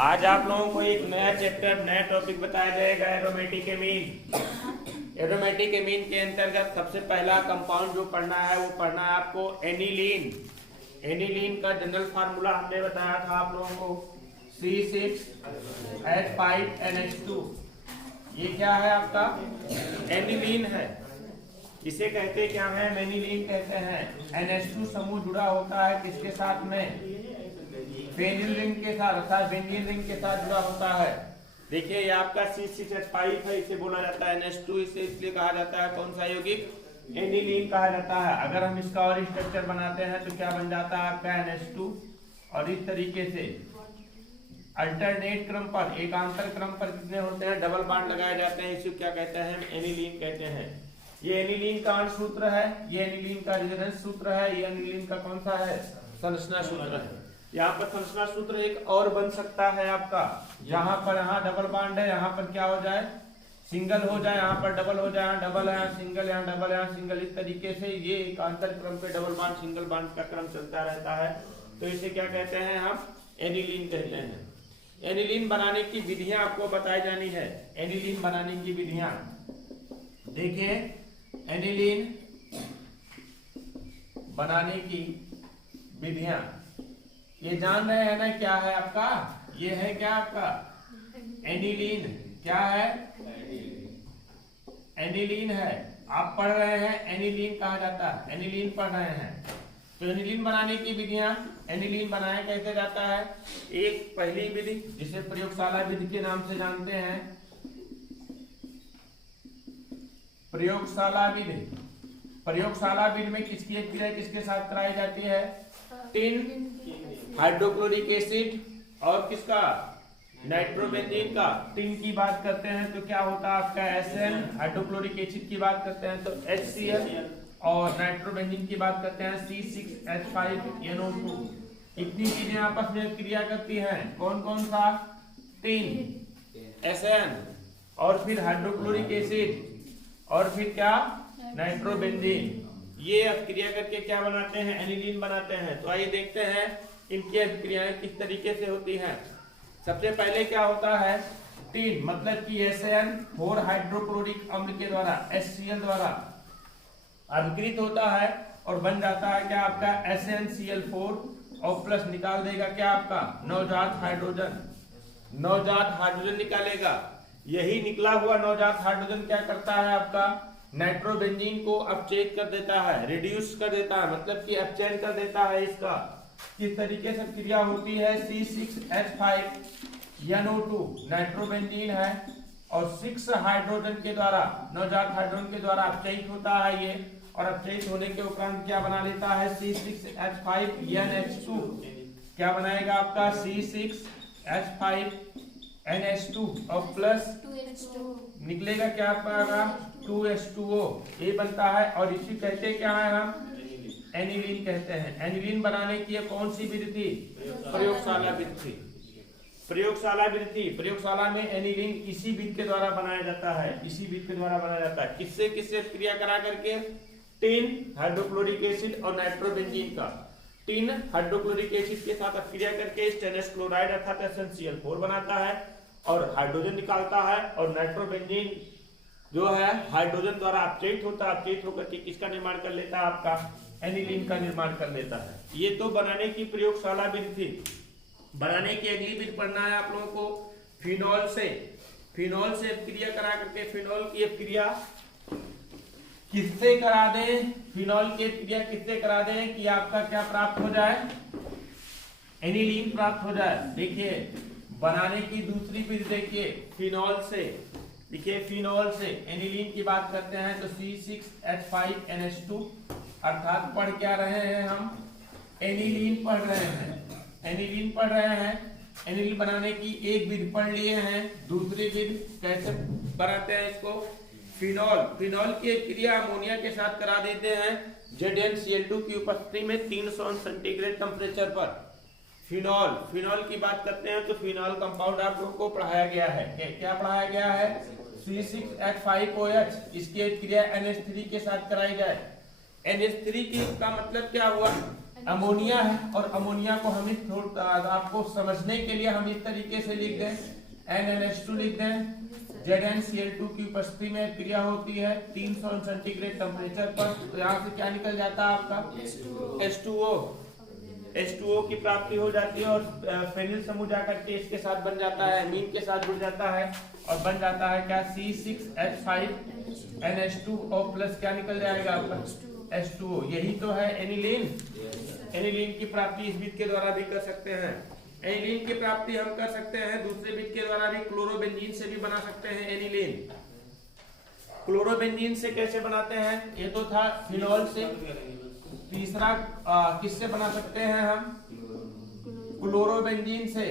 आज आप लोगों को एक नया चैप्टर नया टॉपिक बताया जाएगा एरोमेटिक एमीन। एरोमेटिक एमीन के अंतर्गत सबसे पहला कंपाउंड जो पढ़ना है वो पढ़ना है आपको एनिलीन। एनिलीन का जनरल फार्मूला हमने बताया था आप लोगों को C6H5NH2। ये क्या है आपका एनिलीन है। इसे कहते क्या है एनिलीन कहते हैं। NH2 समूह जुड़ा होता है किसके साथ में फेनिल रिंग के साथ अर्थात बेंजीन रिंग के साथ जुड़ा होता है। देखिए ये आपका C6H5 है, इसे बोला जाता है NH2। इसे इसलिए कहा जाता है कौन सा यौगिक एनिलीन कहा जाता है। अगर हम इसका और स्ट्रक्चर बनाते हैं तो क्या बन जाता है आपका NH2 और इस तरीके से अल्टरनेट क्रम पर एकांतर क्रम पर कितने होते हैं डबल बॉन्ड लगाए जाते हैं। इसे क्या कहते हैं एनिलीन कहते हैं। ये एनिलीन का अंश सूत्र है, ये एनिलीन का रेजोनेंस सूत्र है, ये एनिलीन का कौन सा है संरचना सूत्र है। यहाँ पर संरचना सूत्र एक और बन सकता है आपका, यहाँ पर यहाँ डबल बॉन्ड है, यहाँ पर क्या हो जाए सिंगल हो जाए, यहाँ पर डबल हो जाए, यहाँ डबल है, यहाँ सिंगल, यहाँ डबल, यहाँ सिंगल। इस तरीके से ये एकांतर क्रम पे डबल बॉन्ड सिंगल बॉन्ड का क्रम चलता रहता है। तो इसे क्या कहते हैं हम एनिलीन कहते हैं। एनिलीन बनाने की विधियां आपको बताई जानी है। एनिलीन बनाने की विधियां देखिए, एनिलीन बनाने की विधियां ये जान रहे हैं ना क्या है आपका, ये है क्या आपका एनिलीन। क्या है एनिलीन है। आप पढ़ रहे हैं एनिलीन कहा जाता है, एनिलीन पढ़ रहे हैं। तो एनिलीन बनाने की विधियां, एनिलीन बनाया कैसे जाता है। एक पहली विधि जिसे प्रयोगशाला विधि के नाम से जानते हैं, प्रयोगशाला विधि। प्रयोगशाला विधि में किसकी एक क्रिया किसके साथ कराई जाती है टिन हाइड्रोक्लोरिक एसिड और किसका नाइट्रोबेंजीन का। टिन की बात करते हैं तो क्या होता है आपका SN, हाइड्रोक्लोरिक एसिड की बात करते हैं तो HCl और नाइट्रोबेंजीन की बात करते हैं C6H5NO2। इतनी चीजें आपस में क्रिया करती हैं। कौन कौन सा टिन SN और फिर हाइड्रोक्लोरिक एसिड और फिर क्या नाइट्रोबेंजीन। ये अभिक्रिया करके क्या बनाते हैं एनिलीन बनाते हैं। तो आइए देखते हैं इनकी अभिक्रियाएं किस तरीके से होती हैं। सबसे पहले क्या होता है टिन मतलब कि SN4 हाइड्रोक्लोरिक अम्ल के द्वारा HCl द्वारा अभिकृत होता है और बन जाता है क्या आपका SnCl4 और प्लस निकाल देगा क्या आपका नवजात हाइड्रोजन। नवजात हाइड्रोजन निकालेगा। यही निकला हुआ नवजात हाइड्रोजन क्या करता है आपका नाइट्रोबेंजीन को अपचयित कर देता है, रिड्यूस कर देता है, मतलब कि अपचयन कर देता है। इसका किस तरीके से क्रिया होती है C6H5NO2 नाइट्रोबेंजीन है और 6 हाइड्रोजन के द्वारा नवजात हाइड्रोजन के द्वारा अपचयित होता है ये, और अपचयित होने के उपरांत क्या बना लेता है C6H5NH2। क्या बनाएगा आपका C6H5NH2 और प्लस निकलेगा क्या आपका 2H2O ये बनता है। और इसी कहते क्या है हम एनिलीन कहते हैं। एनिलीन बनाने की कौन सी विधि थी प्रयोगशाला विधि थी। प्रयोगशाला विधि थी। प्रयोगशाला में एनिलीन इसी विधि के द्वारा बनाया जाता है, इसी विधि के द्वारा बनाया जाता है। किससे किससे क्रिया करा करके टिन हाइड्रोक्लोरिक एसिड और नाइट्रोबेंजीन का। टिन हाइड्रोक्लोरिक एसिड के साथ क्रिया करके स्टेनलेस क्लोराइड अर्थात SnCl4 बनाता है और हाइड्रोजन निकालता है और नाइट्रोबेंजीन जो है हाइड्रोजन द्वारा अपचयित होता है। अपचयित होकर के किसका निर्माण कर लेता है आपका एनिलीन का निर्माण कर लेता है। ये तो बनाने की प्रयोगशाला विधि थी। बनाने की अगली विधि पढ़ना है आप लोगों को फिनॉल से। फिनॉल से क्रिया करा करके फिनॉल की क्रिया किससे करा दें, फिनॉल की क्रिया किससे करा दें कि आपका क्या प्राप्त हो जाए एनिलीन प्राप्त हो जाए। देखिए बनाने की दूसरी विधि देखिए फिनॉल से। देखिए फिनॉल से एनिलीन की बात करते हैं तो C6H5NH2 अर्थात पढ़ क्या रहे हैं हम एनिलीन पढ़ रहे हैं। एनिलीन पढ़ रहे हैं। एनिलीन बनाने की एक विधि पढ़ लिए हैं। दूसरी विधि कैसे बनाते हैं इसको फिनॉल। फिनॉल की क्रिया अमोनिया के साथ करा देते हैं ZnCl2 की उपस्थिति में 300 अंश सेंटीग्रेड टेम्परेचर पर। फिनॉल फिनॉल की बात करते हैं तो फिनॉल कंपाउंड आप लोगों को पढ़ाया गया है। क्या पढ़ाया गया है C6H5OH। इसकी क्रिया NH3 के साथ कराई जाए। NH3 की का मतलब क्या हुआ अमोनिया है, और अमोनिया को हम आपको समझने के लिए हम इस तरीके से लिख दें, NaNH2 लिख दें। ZnCl2 की उपस्थिति में क्रिया होती है 300 सेंटीग्रेड टेम्परेचर पर। तो यहाँ से क्या निकल जाता है आपका H2O की प्राप्ति हो जाती है, और फेनिल समूह जाकर के इसके साथ बन जाता है, अमीन के साथ जुड़ जाता है और बन जाता है क्या, C6H5NH2 और प्लस क्या निकल जाएगा आपका H2O। यही तो है एनिलीन। एनिलीन की प्राप्ति इस विध के द्वारा भी कर सकते हैं। एनिलीन की प्राप्ति हम कर सकते हैं दूसरे विध के द्वारा भी, क्लोरोबेंजीन से भी बना सकते हैं एनिलीन। क्लोरोबेंजीन से कैसे बनाते हैं, ये तो था फिनॉल से। तीसरा किससे बना सकते हैं हम, क्लोरोबेंजीन से।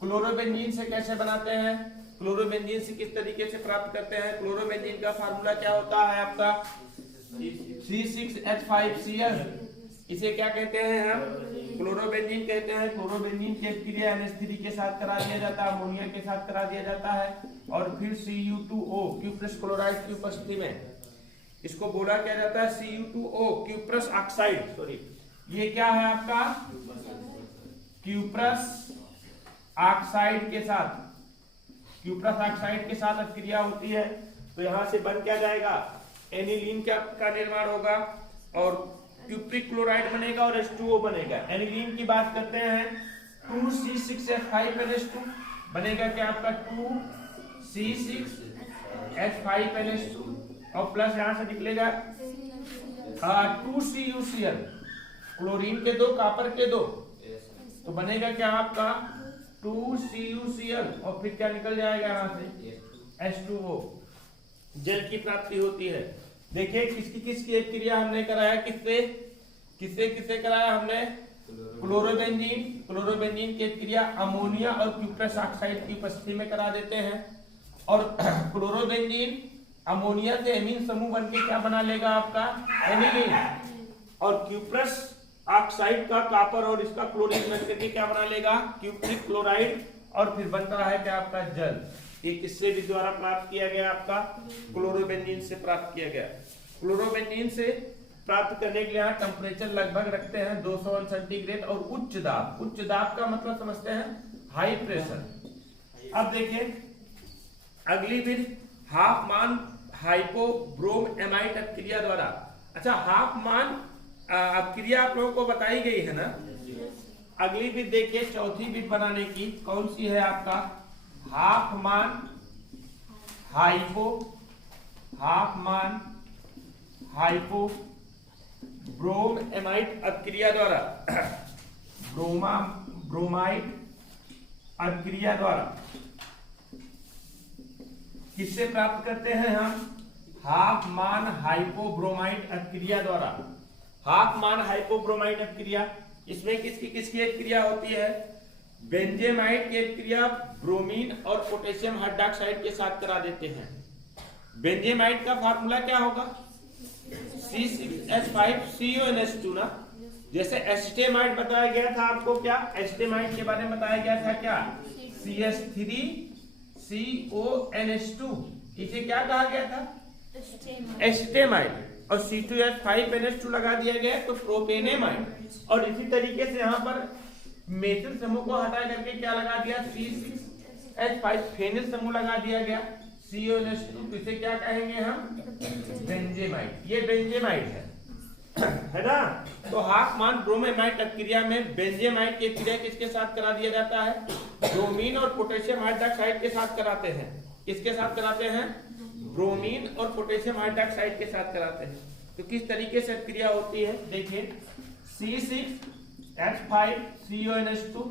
क्लोरोबेंजीन से कैसे बनाते हैं, क्लोरोबेंजीन से किस तरीके से प्राप्त करते हैं। क्लोरोबेंजीन का फार्मूला क्या होता है आपका, C6H5Cl। इसे क्या कहते हैं हम, क्लोरोबेंजीन कहते हैं। क्लोरोबेंजीन की क्रिया NH3 के साथ करा दिया जाता है, अमोनिया के साथ करा दिया जाता है, और फिर Cu2O क्यूप्रस क्लोराइड की उपस्थिति में इसको बोला क्या जाता है, Cu2O क्यूप्रस ऑक्साइड। सॉरी, ये क्या है आपका, क्यूप्रस ऑक्साइड के साथ, क्यूप्रस ऑक्साइड के साथ क्रिया होती है। तो यहां से बन क्या जाएगा, एनिलीन का निर्माण होगा, और क्यूप्रिक क्लोराइड बनेगा और H2O बनेगा। एनिलीन की बात करते हैं, 2C6H5NH2 बनेगा क्या आपका, 2C6H5NH2 और प्लस यहां से निकलेगा 2CuCl, क्लोरीन के दो, कापर के दो, तो बनेगा क्या आपका 2CuCl, और फिर क्या निकल जाएगा यहां से H2O। जल की प्राप्ति होती है। देखिए किसकी एक क्रिया हमने कराया, किससे कराया हमने, क्लोरोबेंजीन की क्रिया अमोनिया और क्यूप्रस ऑक्साइड की उपस्थिति में करा देते हैं, और क्लोरोबेंजीन अमोनिया से एमीन समूह बनके क्या बना लेगा आपका, एनिलीन, और क्यूप्रस ऑक्साइड का कापर और इसका क्लोरीन मिलकर के क्या बना लेगा, क्यूप्रिक क्लोराइड, और फिर बनता है क्या आपका जल। ये किससे भी द्वारा प्राप्त किया गया, आपका क्लोरोबेंजीन से प्राप्त किया गया। क्लोरोबेंजीन से प्राप्त करने के लिए यहाँ टेम्परेचर लगभग रखते हैं 201 सेंटीग्रेड, और उच्च दाब। उच्च दाब का मतलब समझते हैं हाई प्रेशर। अब देखिए अगली विधि हाफमान हाइपोब्रोम एमाइड क्रिया द्वारा। अच्छा, हाफमान क्रिया आप लोगों को बताई गई है ना। अगली विधि देखिए, चौथी विधि बनाने की कौन सी है आपका, हाफमान हाइपोब्रोम एमाइड अभिक्रिया द्वारा, ब्रोमाइड अभिक्रिया द्वारा किससे प्राप्त करते हैं हम, हाफमान हाइपोब्रोमाइड अभिक्रिया द्वारा। हाफमान हाइपोब्रोमाइड अभिक्रिया, इसमें किसकी एक क्रिया होती है, बेंजेमाइड की क्रिया ब्रोमीन और पोटेशियम हाइड्रॉक्साइड के साथ करा देते हैं। बेंजेमाइड का फार्मूला क्या होगा, C6H5CONH2 ना। जैसे एस्टेमाइड बताया गया था आपको, क्या एस्टेमाइड के बारे में बताया गया था, क्या CH3CONH2, इसे क्या कहा गया था, एस्टेमाइड, और C2H5NH2 लगा दिया गया तो प्रोपेनेमाइड। और इसी तरीके से यहाँ पर मेथिल समूह को हटा करके क्या लगा दिया, C6H5 फेनिल समूह लगा दिया गया, CONH2, इसे क्या कहेंगे हम, बेंजेमाइड। ये बेंजेमाइड है ना। तो हाफमान ब्रोमेमाइड क्रिया में बेंजेमाइड की क्रिया किसके साथ करा दिया जाता है, ब्रोमीन और पोटेशियम हाइड्रॉक्साइड के साथ कराते हैं। किसके साथ कराते हैं, ब्रोमीन और पोटेशियम हाइड्रॉक्साइड के साथ कराते हैं। तो किस तरीके से क्रिया होती है, देखिए C6H5CONH2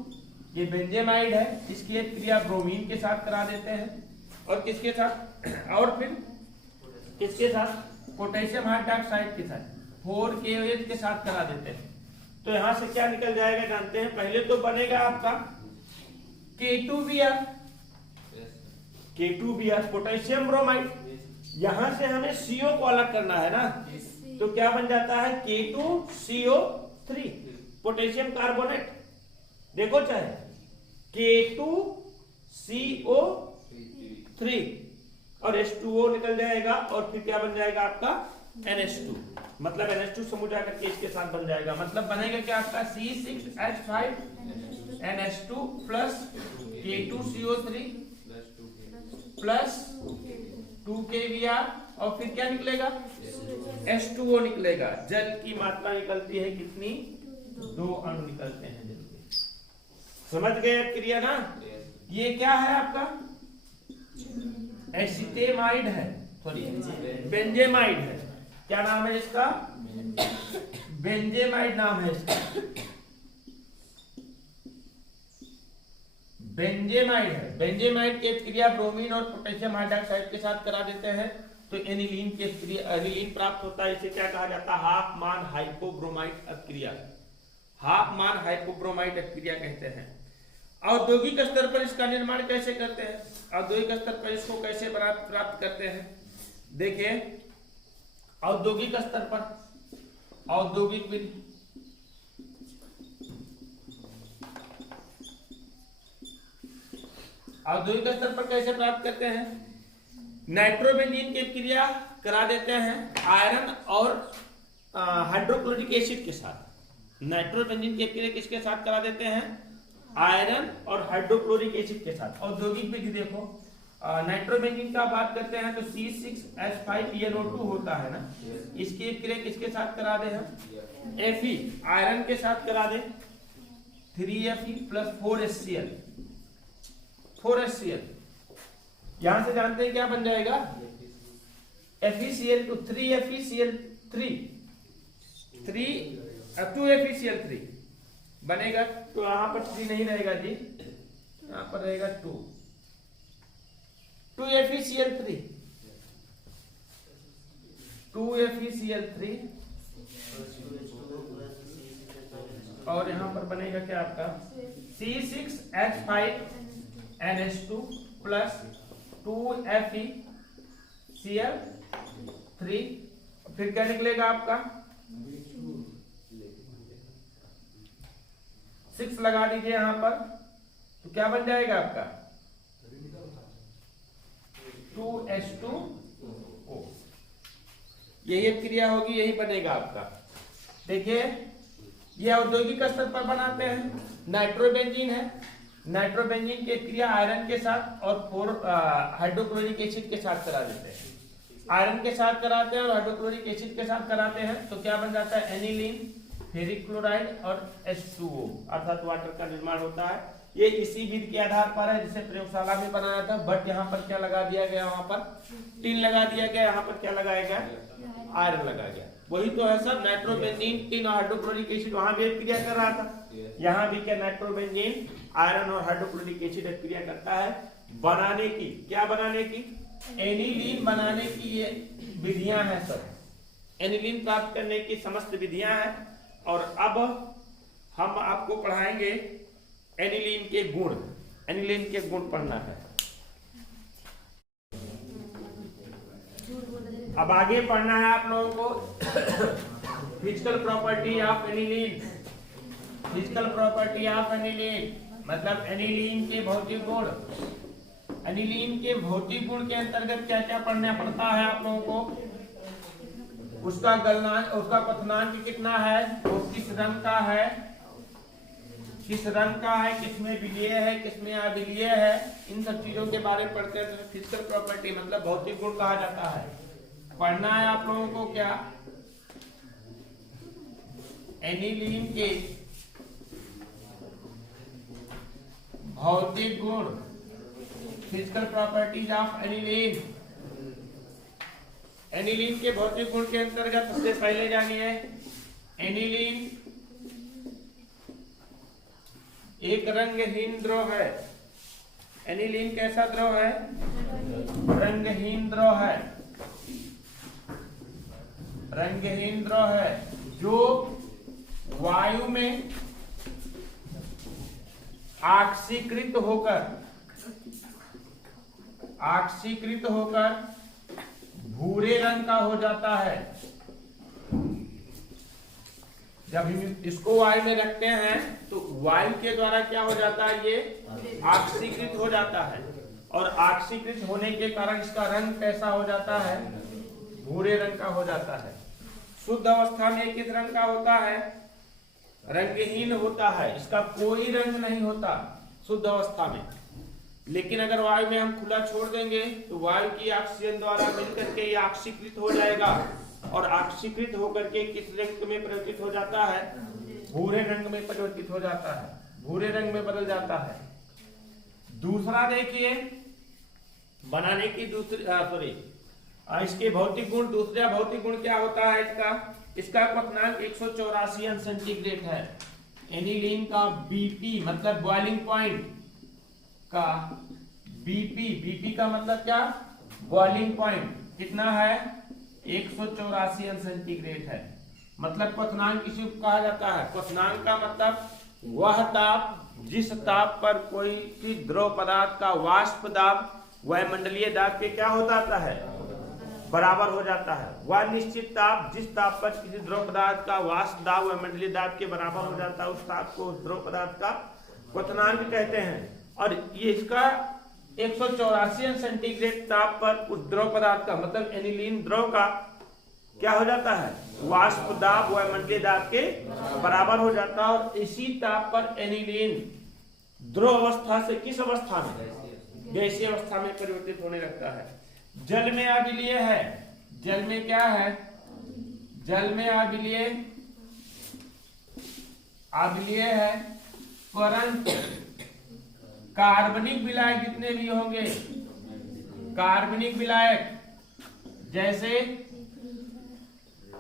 ये बेंजेमाइड है, इसकी एक क्रिया ब्रोमीन के साथ करा देते हैं, और किसके साथ, और फिर किसके साथ, पोटेशियम हाइड्रॉक्साइड के साथ 4KOH के साथ करा देते हैं। तो यहां से क्या निकल जाएगा जानते हैं, पहले तो बनेगा आपका K2Br पोटेशियम ब्रोमाइड। यहां से हमें CO को अलग करना है ना, तो क्या बन जाता है, K2CO3 पोटेशियम कार्बोनेट। देखो चाहे K2CO3 और H2O निकल जाएगा, और फिर क्या बन जाएगा आपका NH2। मतलब NH2 समूह जाकर के इसके साथ बन जाएगा, मतलब बनेगा क्या आपका C6H5NH2 plus K2CO3 plus 2KBr और फिर क्या निकलेगा H2O निकलेगा। जल की मात्रा निकलती है कितनी, 2 अणु निकलते हैं जल के। समझ गए क्रिया ना। ये क्या है आपका एसिटेमाइड है, सॉरी बेंजेमाइड है। क्या नाम है इसका, बेंजेमाइड नाम है इसका, बेंजेमाइड है। बेंजेमाइड की क्रिया ब्रोमीन और पोटेशियम हाइड्रोक्साइड के साथ करा देते हैं तो एनिलीन की क्रिया एनिलीन प्राप्त होता है। इसे क्या कहा जाता है, हाफ मान हाइपोब्रोमाइड अभिक्रिया, हाफ मान हाइपोब्रोमाइड अभिक्रिया कहते हैं। औद्योगिक स्तर पर इसका निर्माण कैसे करते हैं, औद्योगिक स्तर पर इसको कैसे प्राप्त करते हैं, देखिए औद्योगिक स्तर पर, औद्योगिक विधि, औद्योगिक स्तर पर कैसे प्राप्त करते हैं, नाइट्रोबेंजीन की क्रिया करा देते हैं आयरन और हाइड्रोक्लोरिक एसिड के साथ। नाइट्रोबेंजीन की क्रिया किसके साथ करा देते हैं, आयरन और हाइड्रोक्लोरिक एसिड के साथ। औद्योगिक विधि देखो, नाइट्रोबेंजीन का बात करते हैं तो C6H5NO2 होता है ना, इसकी क्रिया किसके साथ करा दे हम, Fe आयरन के साथ करा दे, 3Fe प्लस 4HCl, 4HCl यहां से जानते हैं क्या बन जाएगा, FeCl2 3FeCl3 2FeCl3 बनेगा। तो यहां पर 3 नहीं रहेगा जी, यहां पर रहेगा 2FeCl3 और यहां पर बनेगा क्या आपका C6H5NH2 प्लस 2FeCl3, फिर क्या निकलेगा आपका 6 लगा दीजिए यहां पर, तो क्या बन जाएगा आपका 2H2O। यही क्रिया होगी, यही बनेगा आपका। देखिए ये औद्योगिक स्तर पर बनाते हैं, नाइट्रोबेंजीन है, नाइट्रोबेंजीन की क्रिया आयरन के साथ और 4 हाइड्रोक्लोरिक एसिड के साथ करा देते हैं। आयरन के साथ कराते हैं और हाइड्रोक्लोरिक एसिड के साथ कराते हैं तो क्या बन जाता है, एनिलीन, फेरिक क्लोराइड और H2O अर्थात वाटर का निर्माण होता है। ये इसी विधि के आधार पर है जिसे प्रयोगशाला में बनाया था, बट यहाँ पर क्या लगा दिया गया, वहां पर टिन लगा दिया गया, यहाँ पर क्या लगाया गया, आयरन लगा गया। वही तो है सब, नाइट्रोबेंजीन टिन और हाइड्रोक्लोरिक एसिड वहां भी क्रिया कर रहा था, यहाँ भी क्या नाइट्रोबेंजीन आयरन और हाइड्रोक्लोरिक एसिड क्रिया करता है बनाने की, क्या बनाने की, एनिलीन बनाने की। ये विधियां हैं सब, एनिलीन प्राप्त करने की समस्त विधियां हैं। और अब हम आपको पढ़ाएंगे एनिलीन के गुण, एनिलीन के गुण पढ़ना है। अब आगे पढ़ना है आप लोगों को physical property of aniline, physical property of aniline मतलब एनिलीन के भौतिक गुण। एनिलीन के भौतिक गुण के अंतर्गत क्या क्या पढ़ना पड़ता है आप लोगों को, उसका गलनांक, उसका क्वथनांक कितना है, वो किस रंग का है, किस रंग का है, किसमें विलीय है, किसमें अविलीय है, इन सब चीजों के बारे में पढ़ते हैं। तो फिजिकल प्रॉपर्टी मतलब भौतिक गुण कहा जाता है। पढ़ना है आप लोगों को क्या, एनिलीन के भौतिक गुण, physical properties of aniline. Aniline के भौतिक गुण के अंतर्गत सबसे पहले जानिए, एनिलीन एक रंगहीन द्रव है। एनिलीन कैसा द्रव है, रंगहीन द्रव है, रंगहीन द्रव है जो वायु में ऑक्सीकृत होकर भूरे रंग का हो जाता है। जब हम इसको वायु में रखते हैं तो वायु के द्वारा क्या हो जाता है, ये ऑक्सीकृत हो जाता है और ऑक्सीकृत होने के कारण इसका रंग कैसा हो जाता है, भूरे रंग का हो जाता है। शुद्ध अवस्था में किस रंग का होता है? रंगहीन होता है, इसका कोई रंग नहीं होता शुद्ध अवस्था में। लेकिन अगर वायु में हम खुला छोड़ देंगे तो वायु की ऑक्सीजन द्वारा मिलकर के ये ऑक्सीकृत हो जाएगा और ऑक्सीकृत होकर के किस रंग में परिवर्तित हो जाता है? भूरे रंग में परिवर्तित हो जाता है, भूरे रंग में बदल जाता है। दूसरा देखिए बनाने की इसके भौतिक गुण, दूसरा भौतिक गुण क्या होता है इसका क्वथनांक 184 अंश सेंटीग्रेड है। एनिलीन का बीपी मतलब बॉइलिंग पॉइंट का बीपी का मतलब क्या? बॉइलिंग पॉइंट कितना है? 184 अंश सेंटीग्रेड है। मतलब क्वथनांक किसी को कहा जाता है? क्वथनांक का मतलब वह ताप जिस ताप पर कोई द्रव पदार्थ का वाष्प दाब वायुमंडलीय दाब के क्या हो जाता है? बराबर हो जाता है। वह निश्चित ताप जिस ताप पर किसी द्रव पदार्थ का वाष्प दाब वायुमंडलीय दाब के बराबर हो जाता है, उस ताप को द्रव पदार्थ का क्वथनांक कहते हैं। और ये इसका 184 अंश सेंटीग्रेड ताप पर उस द्रव पदार्थ का मतलब एनिलीन द्रव का क्या हो जाता है? वाष्प दाब वायुमंडलीय दाब के बराबर हो जाता है। और इसी ताप पर एनिलीन द्रव अवस्था से किस अवस्था में? गैसीय अवस्था में परिवर्तित होने लगता है। जल में अम्लीय है, जल में क्या है? जल में अम्लीय है, परंतु कार्बनिक विलायक जितने भी होंगे, कार्बनिक विलायक जैसे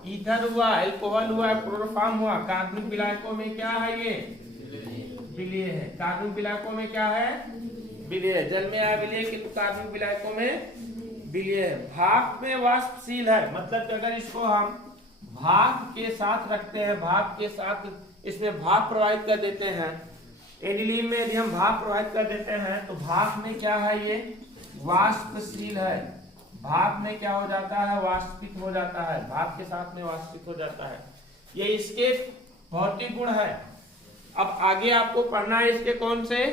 ईथर हुआ, अल्कोहल हुआ, क्लोरोफॉर्म हुआ, कार्बनिक विलायकों में क्या है? ये विलीय है। कार्बनिक विलायकों में क्या है? विलीय। जल में अम्लीय किंतु कार्बनिक विलायकों में विलीय है। भाप में वाष्पशील है, मतलब अगर इसको हम भाप के साथ रखते हैं, भाप के साथ इसमें भाप प्रवाहित कर देते हैं, एनिलीन में यदि हम भाप प्रवाहित कर देते हैं तो भाप में क्या है? ये वाष्पशील है। भाप में क्या हो जाता है? वाष्पित हो जाता है, भाप के साथ में वाष्पित हो जाता है। ये इसके भौतिक गुण है। अब आगे आपको पढ़ना है इसके कौन से?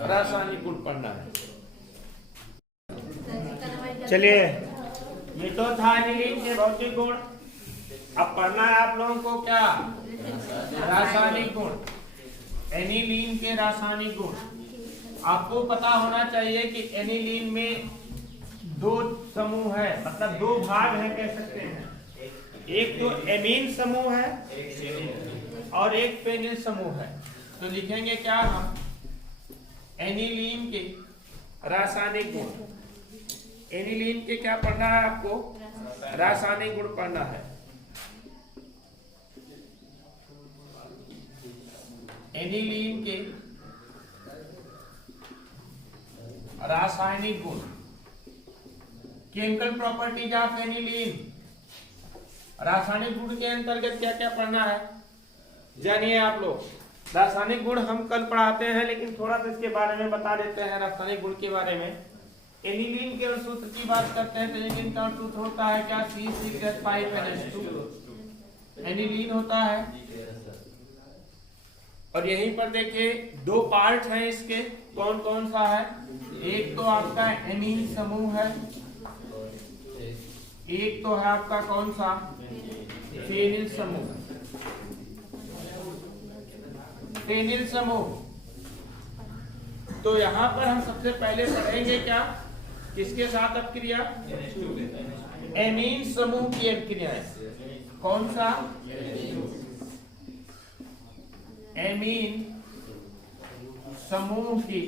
रासायनिक गुण पढ़ना है। चलिए ये तो था एनिलीन के भौतिक गुण। अब पढ़ना है आप लोगों को क्या? रासायनिक गुण। एनिलीन के रासायनिक गुण आपको पता होना चाहिए कि एनिलीन में दो समूह है, मतलब दो भाग है कह सकते हैं। एक तो एमीन समूह है और एक पेनिल समूह है। तो लिखेंगे क्या हम? एनिलीन के रासायनिक गुण। एनिलीन के क्या पढ़ना है आपको? रासायनिक गुण पढ़ना है। एनिलीन के रासायनिक गुण, केमिकल प्रॉपर्टीज ऑफ एनिलीन। रासायनिक गुण के अंतर्गत क्या क्या पढ़ना है जानिए आप लोग। रासायनिक गुण हम कल पढ़ाते हैं, लेकिन थोड़ा सा इसके बारे में बता देते हैं रासायनिक गुण के बारे में। एनिलीन के सूत्र की बात करते हैं तो एनिलीन का सूत्र होता है क्या? C6H5NH2 एनिलीन होता है। और यहीं पर देखिए दो पार्ट हैं इसके, कौन कौन सा है? एक तो आपका एमीन समूह है, एक तो है आपका कौन सा? फेनिल समूह। फेनिल समूह। तो यहां पर हम सबसे पहले पढ़ेंगे क्या? किसके साथ अपक्रिया? एमीन समूह की अपक्रियाएं। कौन सा? एमीन समूह की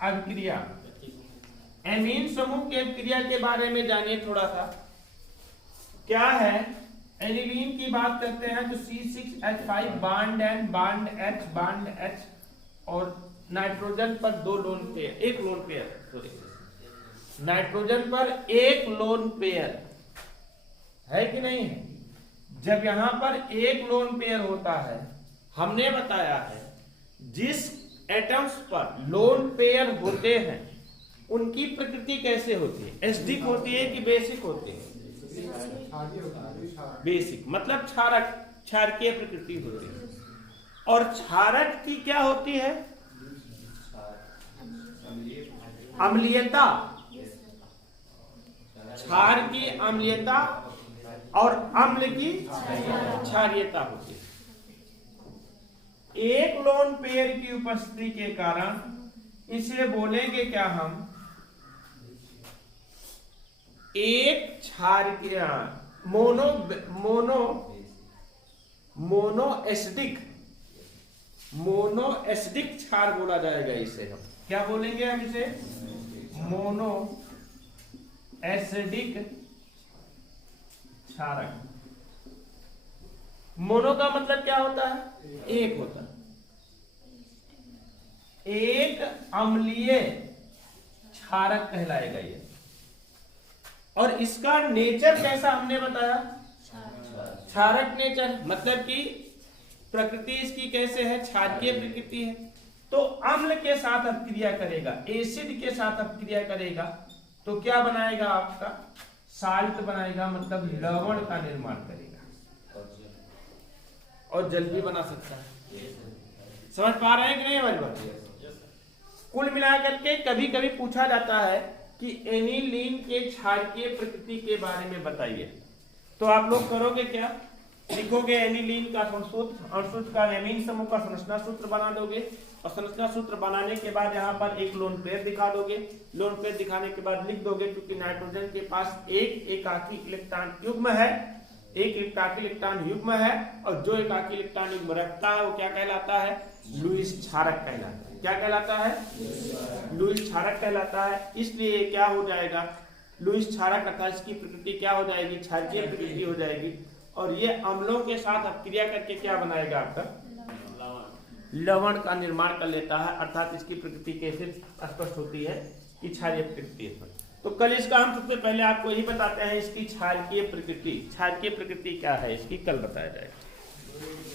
अभिक्रिया। एमीन समूह की अभिक्रिया के बारे में जानिए थोड़ा सा। क्या है? एनिलीन की बात करते हैं तो C6H5 bond N bond H bond H और नाइट्रोजन पर दो लोन पेयर, एक लोन पेयर, सॉरी, नाइट्रोजन पर एक लोन पेयर है कि नहीं है? जब यहां पर एक लोन पेयर होता है, हमने बताया है जिस एटम्स पर लोन पेयर होते हैं उनकी प्रकृति कैसे होती है? एसिडिक होती है कि बेसिक होती है? बेसिक, मतलब क्षारक, क्षारकीय प्रकृति होती है। और क्षारक की क्या होती है? अम्लीयता। क्षार की अम्लीयता और अम्ल की क्षारीयता होती है। एक लोन पेयर की उपस्थिति के कारण इसे बोलेंगे क्या हम, एक क्षारीय मोनो एसिडिक क्षार बोला जाएगा। इसे हम क्या बोलेंगे, हम इसे मोनो एसिडिक क्षारक। मोनो का मतलब क्या होता है, एक होता है, एक अम्लीय क्षारक कहलाएगा ये। और इसका नेचर कैसा हमने बताया, क्षारक नेचर, मतलब कि प्रकृति इसकी कैसे है, क्षारकीय प्रकृति है। तो अम्ल के साथ अपक्रिया करेगा, एसिड के साथ अपक्रिया करेगा, तो क्या बनाएगा, आपका साल्ट बनाएगा, मतलब लवण का निर्माण करेगा, और जल भी बना सकता है। समझ पा रहे हैं कि नहीं हमारी बात? कुल मिलाकर के कभी कभी पूछा जाता है कि एनिलीन के क्षारकीय प्रकृति के बारे में बताइए, तो आप लोग करोगे क्या, लिखोगे एनिलीन का सूत्र और सूत्र का एमीन समूह का संरचना सूत्र बना दोगे, और संरचना सूत्र बनाने के बाद यहाँ पर एक लोन पेयर दिखा दोगे। लोन पेयर दिखाने के बाद लिख दोगे, क्योंकि नाइट्रोजन के पास एक एकाकी इलेक्ट्रॉन युग्म है, एक एकाकी इलेक्ट्रॉन युग्म है, और जो एकाकी इलेक्ट्रॉन युग्म रखता है वो क्या कहलाता है, लुईस क्षारक कहलाता है। क्या कहलाता है, लुईस क्षारक कहलाता है। इसलिए क्या हो जाएगा, लुईस क्षारक अर्थात इसकी प्रकृति क्या हो जाएगी, क्षारकीय प्रकृति हो जाएगी। और ये अम्लों के साथ अपक्रिया करके क्या बनाएगा, आपका लवण का निर्माण कर लेता है, अर्थात इसकी प्रकृति कैसे स्पष्ट होती है कि क्षारीय प्रकृति है। तो कल इसका हम सबसे पहले आपको यही बताते हैं, इसकी क्षारकीय प्रकृति, क्षारकीय प्रकृति क्या है इसकी कल बताया जाएगा।